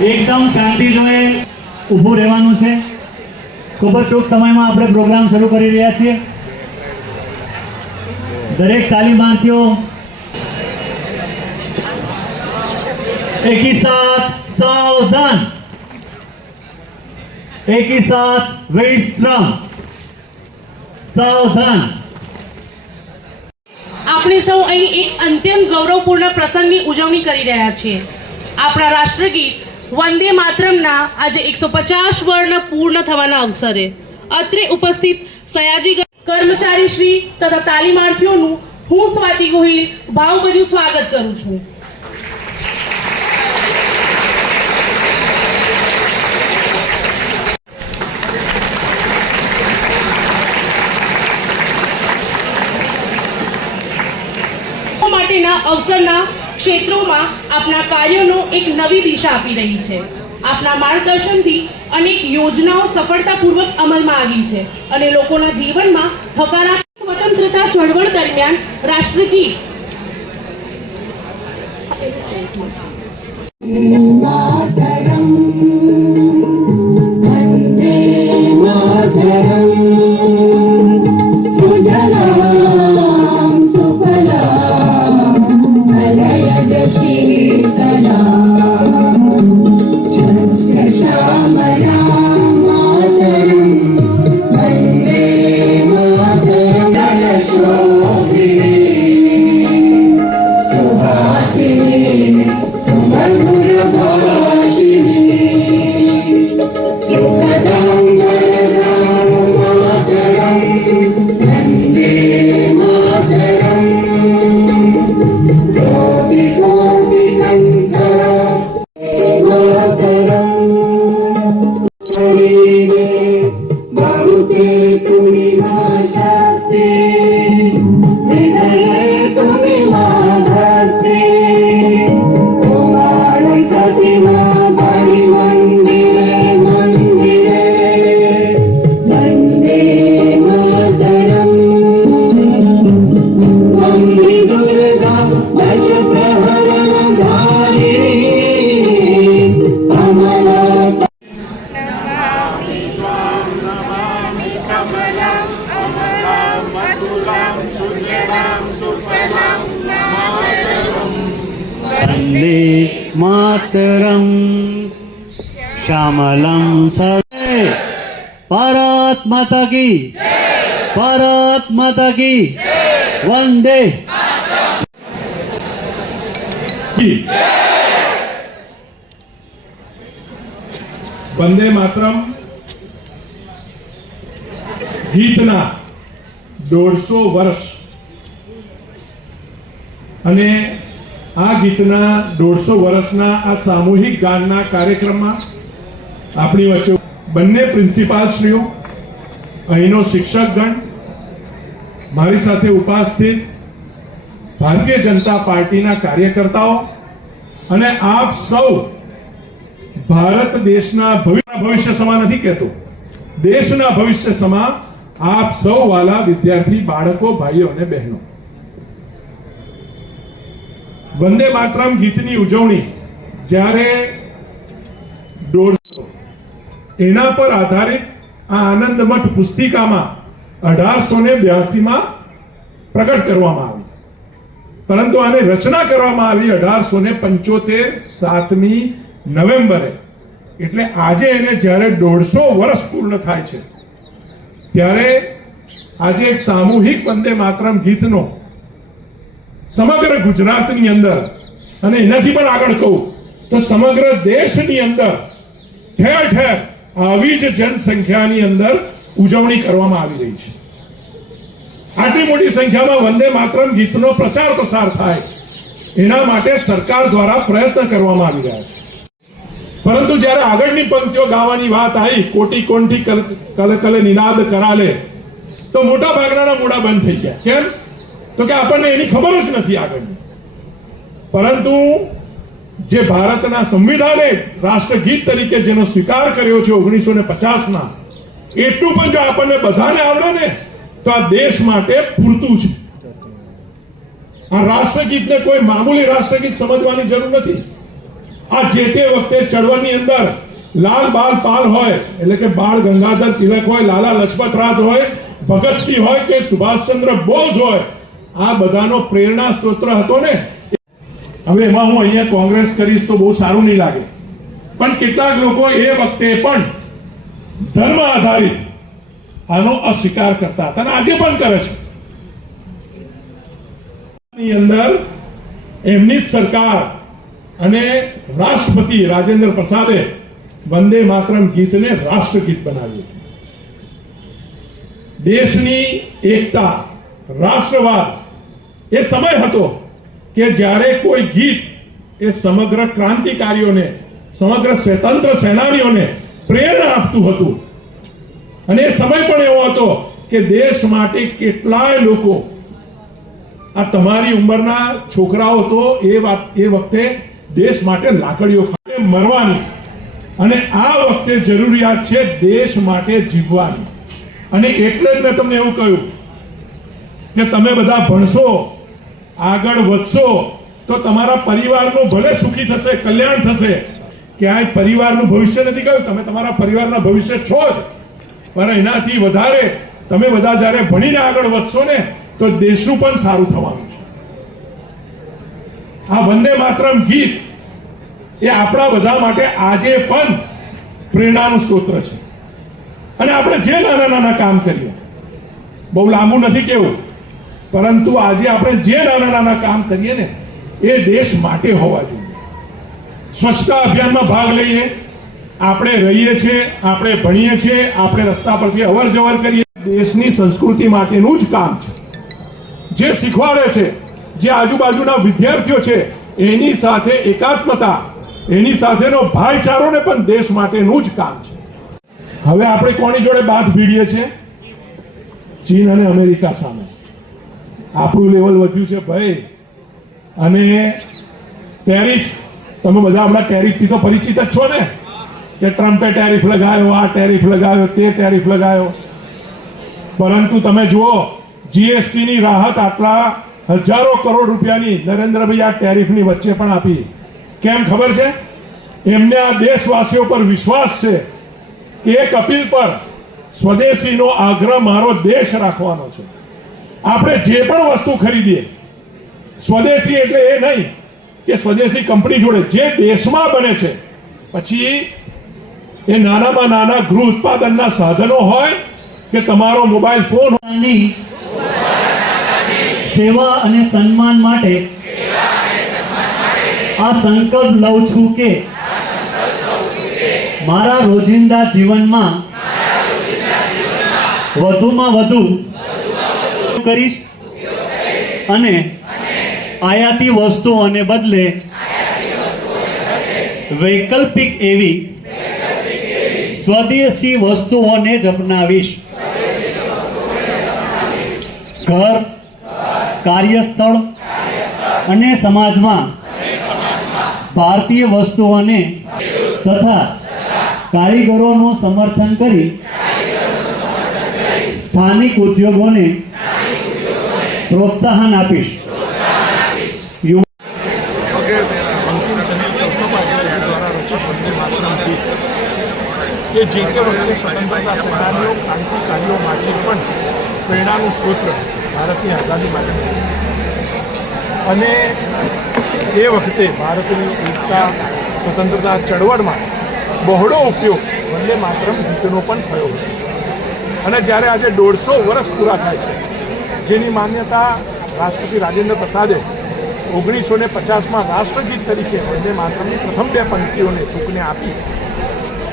એકદમ શાંતિ જોઈએ ઊભું રહેવાનું છે. ખૂબ જ ટૂંક સમયમાં આપણે પ્રોગ્રામ શરૂ કરી રહ્યા છીએ. દરેક તાલીમાર્થીઓ, એકી સાથ સાવધાન. એકી સાથ વિશ્રામ. સાવધાન. આપણે સૌ અહીં એક અત્યંત ગૌરવપૂર્ણ પ્રસંગની ઉજવણી કરી રહ્યા છીએ. આપણા રાષ્ટ્રગીત વંદે માતરમના આજે એકસો પચાસ વર્ણ પૂર્ણ થવાના અવસરે અત્રે ઉપસ્થિત સયાજી કર્મચારી શ્રી તથા તાલીમાર્થીઓનું હું સ્વાતિ ગોહિલ ભાવભર્યું સ્વાગત કરું છું. માટેના અવસરના ક્ષેત્રોમાં આપના કાર્યોનો એક નવી દિશા આપી રહી છે. આપના માર્ગદર્શનથી અનેક યોજનાઓ સફળતાપૂર્વક અમલમાં આવી છે અને લોકોના જીવનમાં હકારાત્મક સ્વતંત્રતા ચળવળ દરમિયાન રાષ્ટ્રગીત માતરમ वन्दे मातरं श्यामलं सर्वे भारत माता की भारत माता की वंदे વંદે માતરમ ગીતના દોઢસો વર્ષ અને આ ગીતના દોઢસો વર્ષના આ સામૂહિક ગાનના કાર્યક્રમમાં આપણી વચ્ચે બંને પ્રિન્સિપાલશ્રીઓ અહીંનો શિક્ષકગણ, મારી સાથે ઉપસ્થિત ભારતીય જનતા પાર્ટીના કાર્યકર્તાઓ અને આપ સૌ ભારત દેશના ભવિ- ભવિષ્ય સમા નથી કહેતો, દેશના ભવિષ્ય સમા આપ સૌ વાલા વિદ્યાર્થી, બાળકો, ભાઈઓ અને બહેનો. વંદે માતરમ ગીતની ઉજવણી. જ્યારે દોઢસો એના પર આધારિત આ આનંદ મઠ પુસ્તિકામાં અઢારસો ને બ્યાસીમાં પ્રગટ કરવામાં આવી. પરંતુ આની રચના કરવામાં આવી અઢારસો ને પંચોતેર સાતમી નવેમ્બરે. એટલે આજે એને જ્યારે દોઢસો વર્ષ પૂર્ણ થાય છે, ત્યારે આજે એક સામૂહિક વંદે માતરમ ગીતનો સમગ્ર ગુજરાતની અંદર, અને એનાથી પણ આગળ કહું, તો સમગ્ર દેશની અંદર ઠેર ઠેર આવી જ જનસંખ્યાની અંદર ઉજવણી કરવામાં આવી રહી છે. આટલી મોટી સંખ્યામાં વંદે માતરમ ગીતનો પ્રચાર પ્રસાર થાય, એના માટે સરકાર દ્વારા પ્રયત્ન કરવામાં આવી રહ્યા છે. પરંતુ જ્યારે આગળની પંક્તિઓ ગાવાની વાત આવી, કોટી કોણથી કલ કલ નિનાદ કરાલે, તો મોટા ભાગના મોડા બંધ થઈ ગયા. કેમ? તો કે આપણને એની ખબર જ નથી આગળની પરંતુ જે ભારતના સંવિધાને રાષ્ટ્રગીત તરીકે જેનો સ્વીકાર કર્યો છે ઓગણીસો ને પચાસમાં, એટલું પણ જો આપણને બધાને આવડે ને, તો આ દેશ માટે પૂરતું છે. આ રાષ્ટ્રગીતને કોઈ મામૂલી રાષ્ટ્રગીત સમજવાની જરૂર નથી. આ જે તે વખતે ચળવળની અંદર લાલ બાલ પાલ હોય, એટલે કે બાળ ગંગાધર તિલક હોય, લાલા લજપત રાજ હોય, ભગતસિંહ હોય કે સુભાષચંદ્ર બોઝ હોય આ બધાનો પ્રેરણા સ્ત્રોત હતો ને. હવે એમાં હું અહીંયા કોંગ્રેસ કરીશ તો બહુ સારું નહીં લાગે. પણ કેટલાક લોકો એ વખતે પણ ધર્મ આધારિત આનો અસ્વીકાર કરતા હતા અને આજે પણ કરે છે. અંદર એમની જ સરકાર અને રાષ્ટ્રપતિ રાજેન્દ્ર પ્રસાદે વંદે માતરમ ગીતને રાષ્ટ્રગીત બનાવ્યું દેશની એકતા, રાષ્ટ્રવાદ એ સમય હતો કે જ્યારે કોઈ ગીત એ સમગ્ર ક્રાંતિકારીઓને, સમગ્ર સ્વતંત્ર સેનાનીઓને પ્રેરણા આપતું હતું. અને એ સમય પણ એવો હતો કે દેશ માટે કેટલાય લોકો, આ તમારી ઉંમરના છોકરાઓ તો એ વાત, એ વખતે દેશ માટે લાકડીઓ ખાતે મરવાની. અને આ વખતે જરૂરિયાત છે દેશ માટે જીવવાની. અને એટલે જ મેં તમને એવું કહ્યું કે તમે બધા ભણશો આગળ વધશો, તો તમારા પરિવારનું ભલે સુખી થશે, કલ્યાણ થશે. ક્યાંય પરિવારનું ભવિષ્ય નથી કહ્યું તમે તમારા પરિવારના ભવિષ્ય છો જ. પણ એનાથી વધારે તમે બધા જ્યારે ભણીને આગળ વધશો ને, તો દેશનું પણ સારું થવાનું છે. આ વંદે માતરમ ગીત એ આપણા બધા માટે આજે પણ પ્રેરણાનું સ્ત્રોત છે. અને આપણે જે નાના નાના કામ કરીએ, બહુ લાંબુ નથી કેવું પરંતુ આજે આપણે જે નાના નાના કામ કરીએ ને, એ દેશ માટે હોવા જોઈએ. સ્વચ્છતા અભિયાનમાં ભાગ લઈએ, આપણે રહીએ છીએ, આપણે ભણીએ છીએ, આપણે રસ્તા પરથી અવર જવર કરીએ. દેશની સંસ્કૃતિ માટેનું જ કામ છે. જે શીખવાડે છે, જે આજુબાજુના વિદ્યાર્થીઓ છે, એની સાથે એકાત્મતા, એની સાથેનો ભાઈચારોને પણ દેશ માટેનું જ કામ છે. હવે આપણે કોની જોડે બાદ ભીડીએ છીએ? ચીન અને અમેરિકા સામે. આપણું લેવલ વધ્યું છે ભાઈ. અને ટેરિફ તમે બધા હમણાં ટેરિફથી તો પરિચિત જ છો ને? કે ટ્રમ્પે ટેરિફ લગાવ્યો, આ ટેરિફ લગાવ્યો, તે ટેરિફ લગાવ્યો. પરંતુ તમે જુઓ જીએસટીની રાહત આટલા હજારો કરોડ રૂપિયાની નરેન્દ્રભાઈ આ ટેરિફની વચ્ચે પણ આપી. કેમ ખબર છે? એમને આ દેશવાસીઓ પર વિશ્વાસ છે. કે એક અપીલ પર સ્વદેશીનો આગ્રહ મારો દેશ રાખવાનો છે. આપણે જે પણ વસ્તુ ખરીદીએ, સ્વદેશી એટલે એ નહીં કે સ્વદેશી કંપની જોડે, જે દેશમાં બને છે. પછી એ નાનામાં નાના ગૃહ ઉત્પાદનના સાધનો હોય કે તમારો મોબાઈલ ફોન હોય સેવા અને સન્માન માટે આ સંકલ્પ લઉં છું કે મારા રોજિંદા જીવનમાં વધુમાં વધુ કરીશ? અને આયાતી વસ્તુઓને બદલે વૈકલ્પિક એવી સ્વદેશી વસ્તુઓને જ અપનાવીશ. ઘર, કાર્યસ્થળ અને સમાજમાં ભારતીય વસ્તુઓને તથા કારીગરોનું સમર્થન કરી સ્થાનિક ઉદ્યોગોને પ્રોત્સાહન આપીશ યુ- બંકિમચંદ્ર ચટ્ટોપાધ્યાય દ્વારા રચિત વંદે માતરમ આપીશ. કે જે તે વખતે સ્વતંત્રતા સેનાનીઓ, ક્રાંતિકારીઓ માટે પણ પ્રેરણાનું સ્ત્રોત ભારતની આઝાદી માટે. અને એ વખતે ભારતની એકતા, સ્વતંત્રતા ચળવળમાં બહોળો ઉપયોગ વંદે માતરમ ગીતનો પણ થયો હતો. અને જ્યારે આજે દોઢસો વર્ષ પૂરા થાય છે જેની માન્યતા રાષ્ટ્રપતિ રાજેન્દ્ર પ્રસાદે ઓગણીસો ને પચાસમાં રાષ્ટ્રગીત તરીકે વંદે માતરમની પ્રથમ બે પંક્તિઓને ટૂંકને આપી.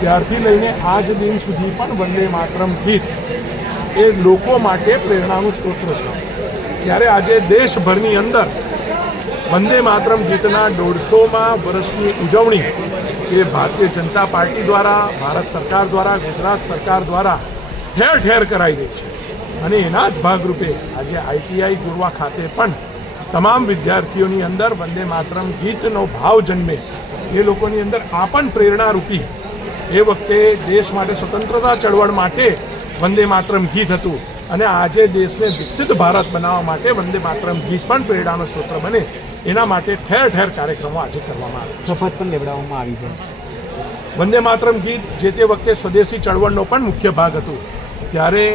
ત્યારથી લઈને આજ દિન સુધી પણ વંદે માતરમ ગીત એ લોકો માટે પ્રેરણાનું સ્ત્રોત છે. ત્યારે આજે દેશભરની અંદર વંદે માતરમ ગીતના દોઢસોમાં વર્ષની ઉજવણી એ ભારતીય જનતા પાર્ટી દ્વારા, ભારત સરકાર દ્વારા, ગુજરાત સરકાર દ્વારા ઠેર ઠેર કરાઈ રહી છે. અને એના જ ભાગરૂપે આજે આઈટીઆઈ ગુરવા ખાતે પણ તમામ વિદ્યાર્થીઓની અંદર વંદે માતરમ ગીતનો ભાવ જન્મે. એ લોકોની અંદર આ પણ પ્રેરણારૂપી. એ વખતે દેશ માટે સ્વતંત્રતા ચળવળ માટે વંદે માતરમ ગીત હતું. અને આજે દેશને વિકસિત ભારત બનાવવા માટે વંદે માતરમ ગીત પણ પ્રેરણાનો સ્ત્રોત બને. એના માટે ઠેર ઠેર કાર્યક્રમો આજે કરવામાં આવે શપથ પણ લેવડાવવામાં આવી છે. વંદે માતરમ ગીત જે તે વખતે સ્વદેશી ચળવળનો પણ મુખ્ય ભાગ હતું. ત્યારે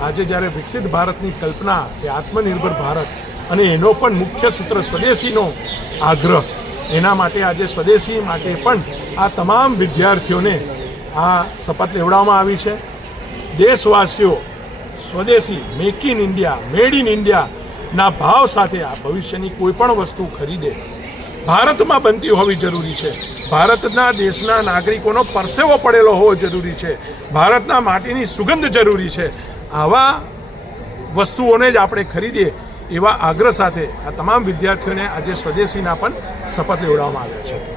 આજે જ્યારે વિકસિત ભારતની કલ્પના કે આત્મનિર્ભર ભારત અને એનો પણ મુખ્ય સૂત્ર સ્વદેશીનો આગ્રહ, એના માટે આજે સ્વદેશી માટે પણ આ તમામ વિદ્યાર્થીઓને આ શપથ લેવડાવવામાં આવી છે. દેશવાસીઓ, સ્વદેશી make in India made in ઇન્ડિયાના ભાવ સાથે આ ભવિષ્યની કોઈ પણ વસ્તુ ખરીદે. ભારતમાં બનતી હોવી જરૂરી છે. ભારતના દેશના નાગરિકોનો પરસેવો પડેલો હોવો જરૂરી છે. ભારતના માટીની સુગંધ જરૂરી છે. આવા વસ્તુઓને જ આપણે ખરીદીએ એવા આગ્રહ સાથે આ તમામ વિદ્યાર્થીઓને આજે સ્વદેશીના પણ શપથ લેવડાવવામાં આવ્યા છે.